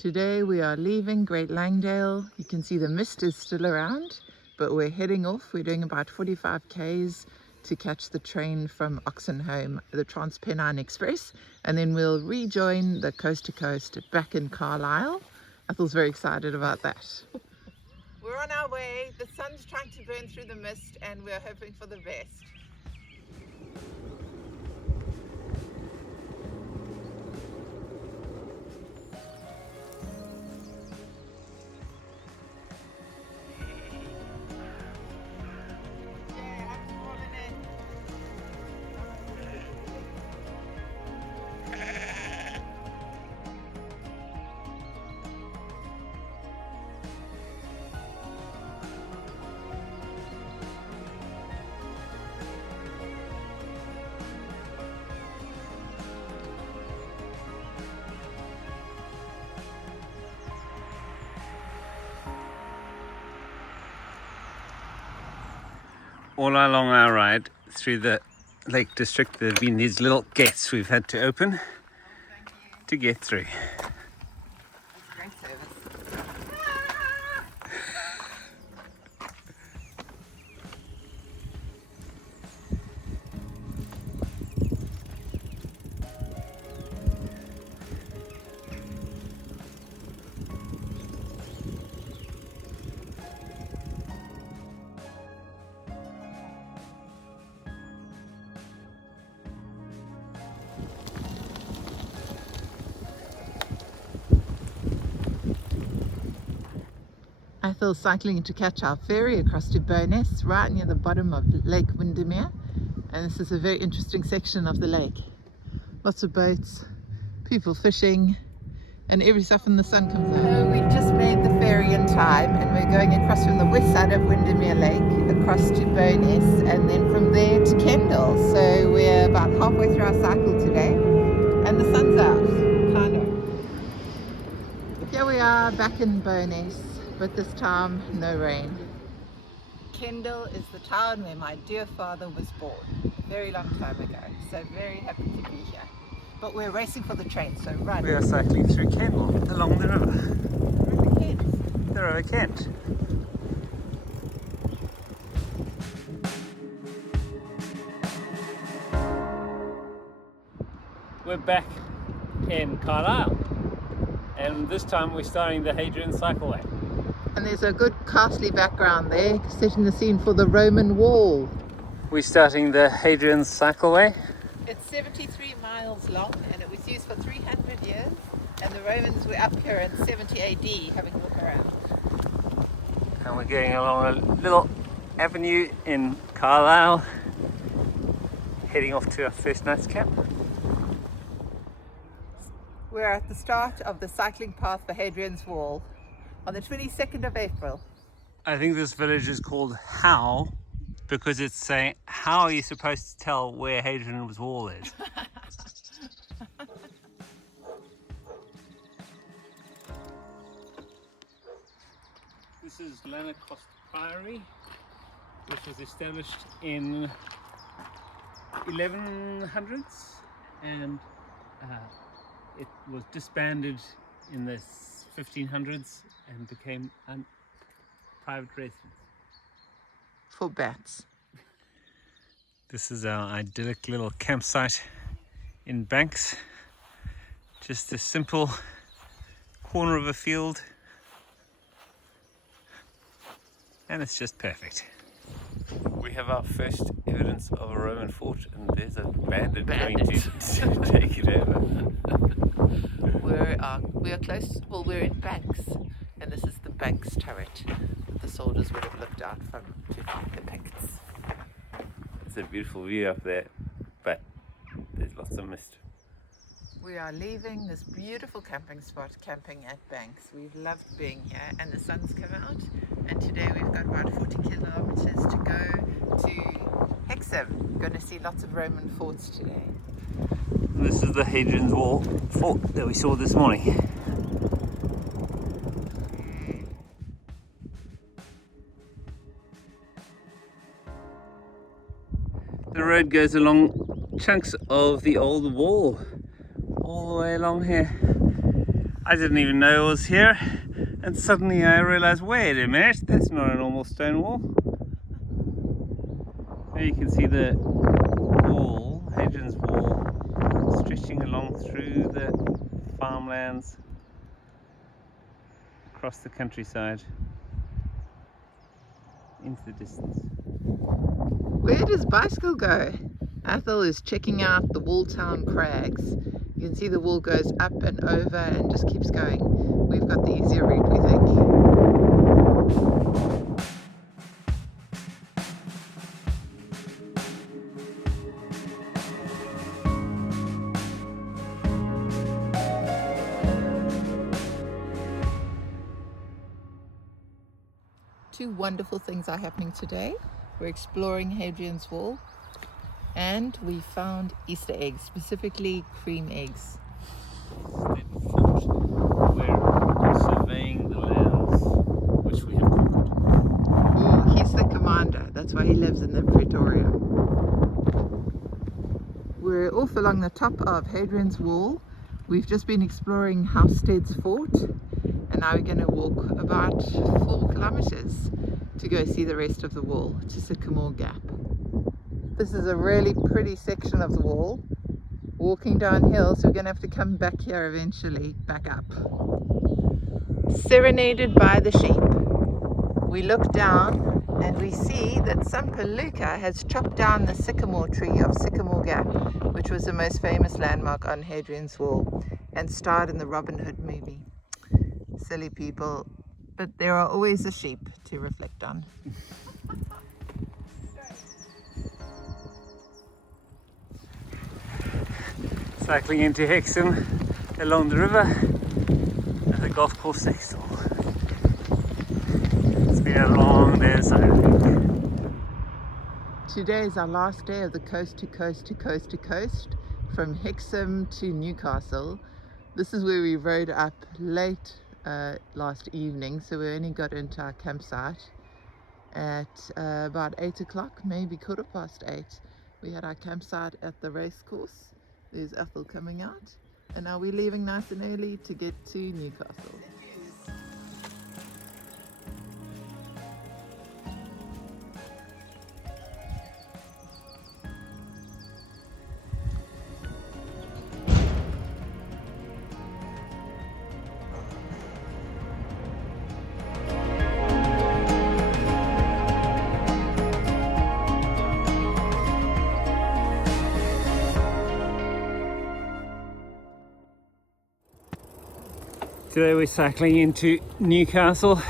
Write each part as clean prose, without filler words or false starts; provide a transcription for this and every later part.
Today we are leaving Great Langdale. You can see the mist is still around, but we're heading off. We're doing about 45 k's to catch the train from Oxenholme, the Trans-Pennine Express, and then we'll rejoin the coast to coast back in Carlisle. Ethel's very excited about that. We're on our way. The sun's trying to burn through the mist and we're hoping for the best. All along our ride through the Lake District, there have been these little gates we've had to open to get through. Great service. Ethel's cycling to catch our ferry across to Bowness, right near the bottom of Lake Windermere, and this is a very interesting section of the lake. Lots of boats, people fishing, and every so often the sun comes out. We just made the ferry in time and we're going across from the west side of Windermere Lake across to Bowness and then from there to Kendal. So we're about halfway through our cycle today and the sun's out, kind of. Here we are back in Bowness, but this time no rain. Kendal is the town where my dear father was born a very long time ago, so very happy to be here. But we're racing for the train, so run. We are cycling through Kendal along the river. River Kent. The River Kent. We're back in Carlisle, and this time we're starting the Hadrian Cycleway. And there's a good castly background there, setting the scene for the Roman wall. We're starting the Hadrian Cycleway. It's 73 miles long and it was used for 300 years, and the Romans were up here in 70 AD having a look around. And we're going along a little avenue in Carlisle, heading off to our first night's camp. We're at the start of the cycling path for Hadrian's Wall on the 22nd of April. I think this village is called How because it's saying, how are you supposed to tell where Hadrian's Wall is? This is Lanarcost Priory, which was established in 1100s and it was disbanded in the 1500s and became a private residence. For bats. This is our idyllic little campsite in Banks. Just a simple corner of a field, and it's just perfect. We have our first evidence of a Roman fort, and there's a bandit going to take it over. We are close, well, we're in Banks, and this is the Banks turret. The soldiers would have looked out from to fight the Picts. It's a beautiful view up there, but there's lots of mist. We are leaving this beautiful camping spot, camping at Banks. We've loved being here, and the sun's come out, and today we've got about 40 kilometers to go to Hexham. We're going to see lots of Roman forts today. This is the Hadrian's Wall fort that we saw this morning. The road goes along chunks of the old wall all the way along here. I didn't even know it was here, and suddenly I realized, wait a minute, that's not a normal stone wall. There you can see the wall, Hadrian's wall, stretching along through the farmlands across the countryside into the distance. Where does bicycle go? Athel is checking out the Walltown crags. You can see the wall goes up and over and just keeps going. We've got the easier route, we think. Two wonderful things are happening today. We're exploring Hadrian's Wall and we found Easter eggs, specifically cream eggs. We're surveying the lands which we have conquered. Ooh, he's the commander. That's why he lives in the Praetorium. We're off along the top of Hadrian's Wall. We've just been exploring Housestead's Fort, and now we're going to walk about 4 kilometers to go see the rest of the wall, to Sycamore Gap. This is a really pretty section of the wall. Walking downhill, so we're going to have to come back here eventually, back up. Serenaded by the sheep. We look down and we see that some palooka has chopped down the sycamore tree of Sycamore Gap, which was the most famous landmark on Hadrian's Wall and starred in the Robin Hood movie. Silly people, but there are always the sheep to reflect on. Cycling into Hexham along the river at the golf course next door. It's been a long day's cycling. Today is our last day of the coast to coast to coast to coast, from Hexham to Newcastle. This is where we rode up late last evening, so we only got into our campsite at about 8 o'clock, maybe 8:15. We had our campsite at the race course. There's Athel coming out, and now we're leaving nice and early to get to Newcastle. Today we're cycling into Newcastle,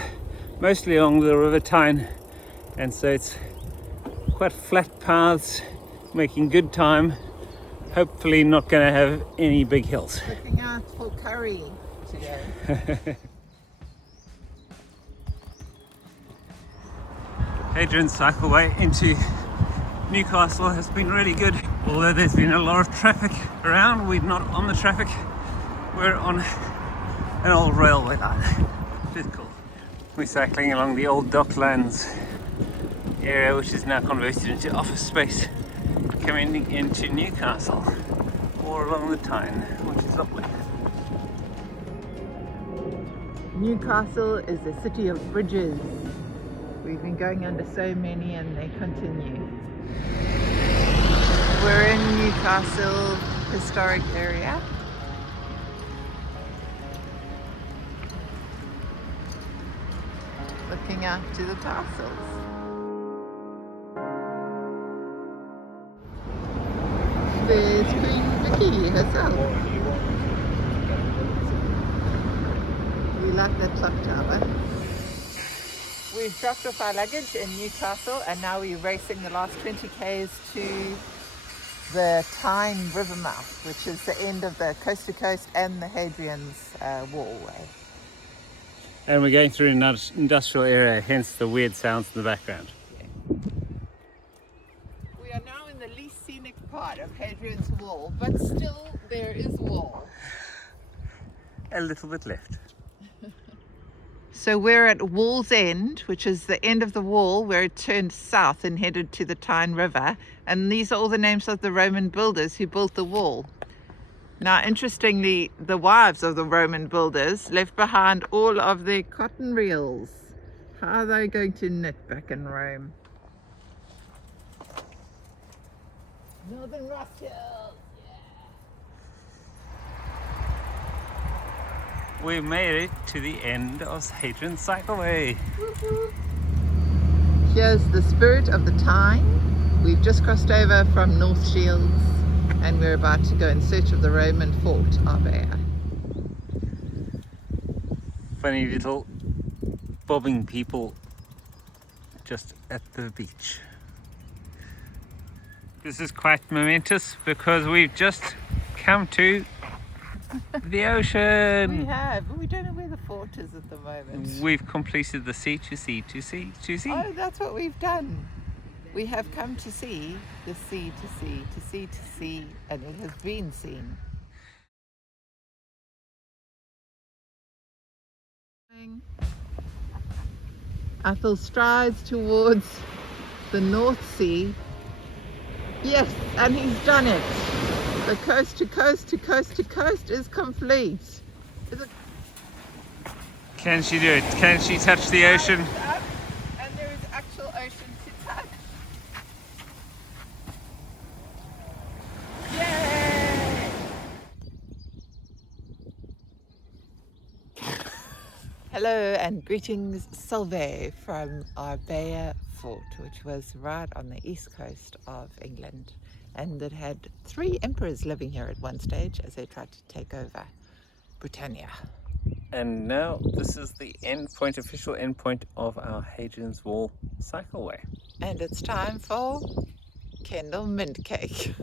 mostly along the River Tyne, and so it's quite flat paths, making good time, hopefully not going to have any big hills. Looking out for curry today. Hadrian's Cycleway into Newcastle has been really good. Although there's been a lot of traffic around, we're not on the traffic, we're on an old railway line, which is cool. We're cycling along the old Docklands area, which is now converted into office space, coming into Newcastle, or along the Tyne, which is lovely. Newcastle is a city of bridges. We've been going under so many and they continue. We're in Newcastle historic area. Looking out to the castles. There's Queen Vicky herself. We like that clock tower. We've dropped off our luggage in Newcastle and now we're racing the last 20 k's to the Tyne River mouth, which is the end of the coast to coast and the Hadrian's Wallway. And we're going through an industrial area, hence the weird sounds in the background. We are now in the least scenic part of Hadrian's Wall, but still there is wall. A little bit left. So we're at Wall's End, which is the end of the wall where it turned south and headed to the Tyne River. And these are all the names of the Roman builders who built the wall. Now, interestingly, the wives of the Roman builders left behind all of their cotton reels. How are they going to knit back in Rome? Northern Rock Hills, We made it to the end of Hadrian Cycleway. Here's the spirit of the time. We've just crossed over from North Shields and we're about to go in search of the Roman fort, Arbea. Funny little bobbing people just at the beach. This is quite momentous because we've just come to the ocean. We have, but we don't know where the fort is at the moment. We've completed the sea to sea to sea to sea. Oh, that's what we've done. We have come to see the sea to sea to sea to sea, and it has been seen. Athel strides towards the North Sea. Yes, and he's done it. The coast to coast to coast to coast is complete. Can she do it? Can she touch the ocean? And there is actual ocean to touch. Yay! Hello and greetings, Salve, from Arbea Fort, which was right on the east coast of England, and that had 3 emperors living here at one stage as they tried to take over Britannia. And now this is the end point, official end point of our Hadrian's Wall Cycleway. And it's time for Kendal Mint Cake.